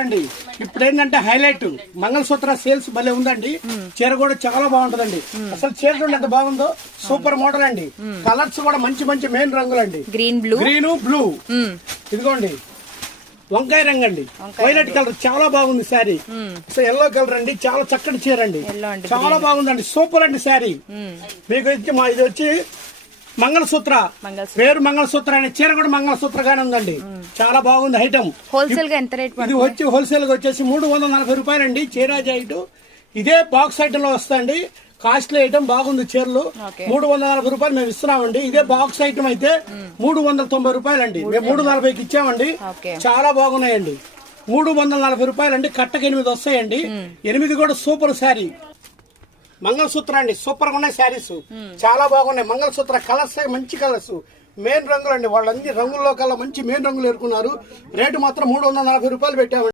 అండి ఇప్పుడు ఏంటంటే హైలైట్ మంగళసూత్ర సేల్స్ భలే ఉందండి. చీర కూడా చాలా బాగుంటదండి. అసలు చీర చూడండి ఎంత బాగుందో, సూపర్ మోడల్ అండి. కలర్స్ కూడా మంచి మంచి మెయిన్ రంగులండి. గ్రీన్ బ్లూ ఇదిగోండి వంకాయ రంగు అండి, వైలెట్ కలర్ చాలా బాగుంది శారీ. అసలు ఎల్లో కలర్ అండి, చాలా చక్కటి చీర అండి, చాలా బాగుందండి. సూపర్ అండి శారీ. మీకు ఇది వచ్చి మంగళసూత్ర, పేరు మంగళసూత్ర అనే చీర కూడా మంగళసూత్రగానే ఉందండి. చాలా బాగుంది ఐటమ్. హోల్సేల్ గా ఎంత రేట్? ఇది వచ్చి హోల్సేల్ గా వచ్చేసి 340 రూపాయలండి. చీరాజీ ఐటమ్ ఇదే బాక్స్ ఐటమ్ లో వస్తాయండి. కాస్ట్లీ ఐటమ్ బాగుంది చీరలు. 340 రూపాయలు మేము ఇస్తున్నామండి. ఇదే బాక్స్ ఐటమ్ అయితే 390 రూపాయలండి. మేము 340కి ఇచ్చామండి. చాలా బాగున్నాయండి. 340 రూపాయలండి. కట్టకి 8 వస్తాయండి. 8 కూడా సూపర్ శారీ. మంగళసూత్ర అండి, సూపర్ గా ఉన్నాయి శారీస్, చాలా బాగున్నాయి. మంగళసూత్ర కలర్స్ మంచి కలర్స్, మెయిన్ రంగులు అండి. వాళ్ళన్ని రంగుల్లో కల్లా మంచి మెయిన్ రంగులు ఎరుకున్నారు. రేటు మాత్రం 340 రూపాయలు పెట్టామండి.